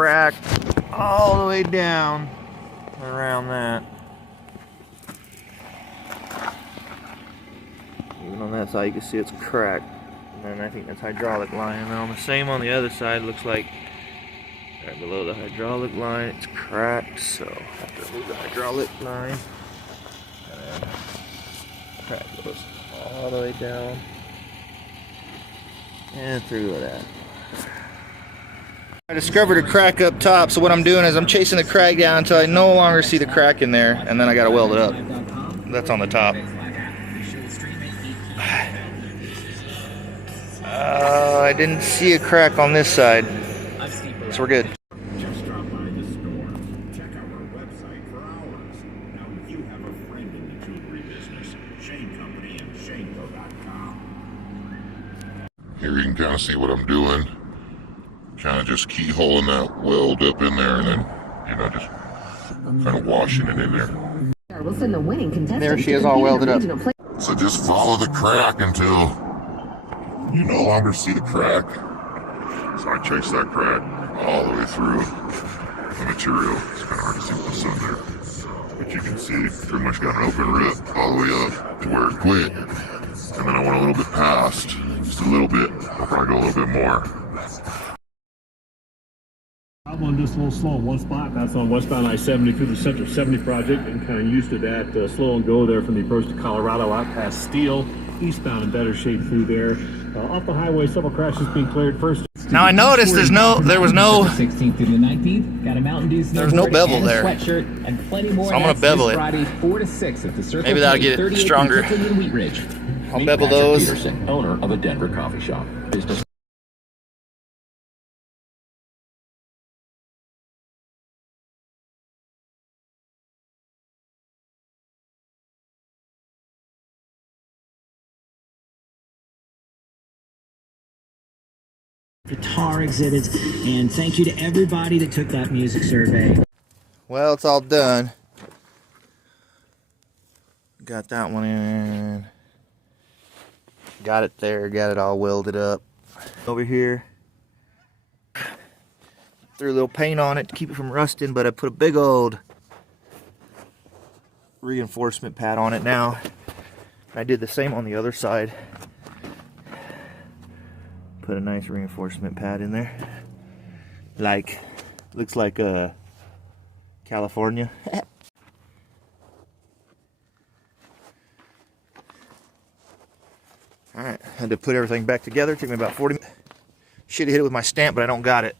cracked all the way down around that. Even on that side you can see it's cracked. And then I think that's hydraulic line. And then on the same on the other side, looks like right below the hydraulic line it's cracked. So I have to remove the hydraulic line. And then crack goes all the way down and through that. I discovered a crack up top, so what I'm doing is I'm chasing the crack down until I no longer see the crack in there, and then I gotta weld it up. That's on the top. I didn't see a crack on this side, so we're good. Just drop by the store. Check out our website for hours. Now, if you have a friend in the jewelry business, Shane Company and ShaneCo.com. Here you can kind of see what I'm doing. Kind of just keyholing that weld up in there, and then, you know, just kind of washing it in there. We'll send the winning contestant. There she is, all welded up. So just follow the crack until you no longer see the crack. So I chase that crack all the way through the material. It's kind of hard to see with the sun there, but you can see pretty much got an open rip all the way up to where it quit. And then I went a little bit past, just a little bit. I'll probably go a little bit more. I'm on just a little slow in one spot. That's on westbound I-70 through the Center 70 project, and kind of used to that slow and go there from the approach to Colorado out past Steele, eastbound in better shape through there. Off the highway, several crashes being cleared. First. Now I noticed there was no 16th through the 19th. Got a Mountain Dew There's no bevel and a there. sweatshirt and plenty more. So I'm gonna bevel it. Friday, 4 to 6 at the Circle Maybe that'll get it stronger. Wheat Ridge. I'll bevel those. Peterson, owner of a Denver coffee shop. Business. Guitar exhibits, and thank you to everybody that took that music survey. Well, it's all done. Got that one in. Got it there, got it all welded up. Over here, threw a little paint on it to keep it from rusting, but I put a big old reinforcement pad on it now. I did the same on the other side. Put a nice reinforcement pad in there. Like, looks like California. Alright, had to put everything back together. Took me about 40 minutes. Should have hit it with my stamp, but I don't got it.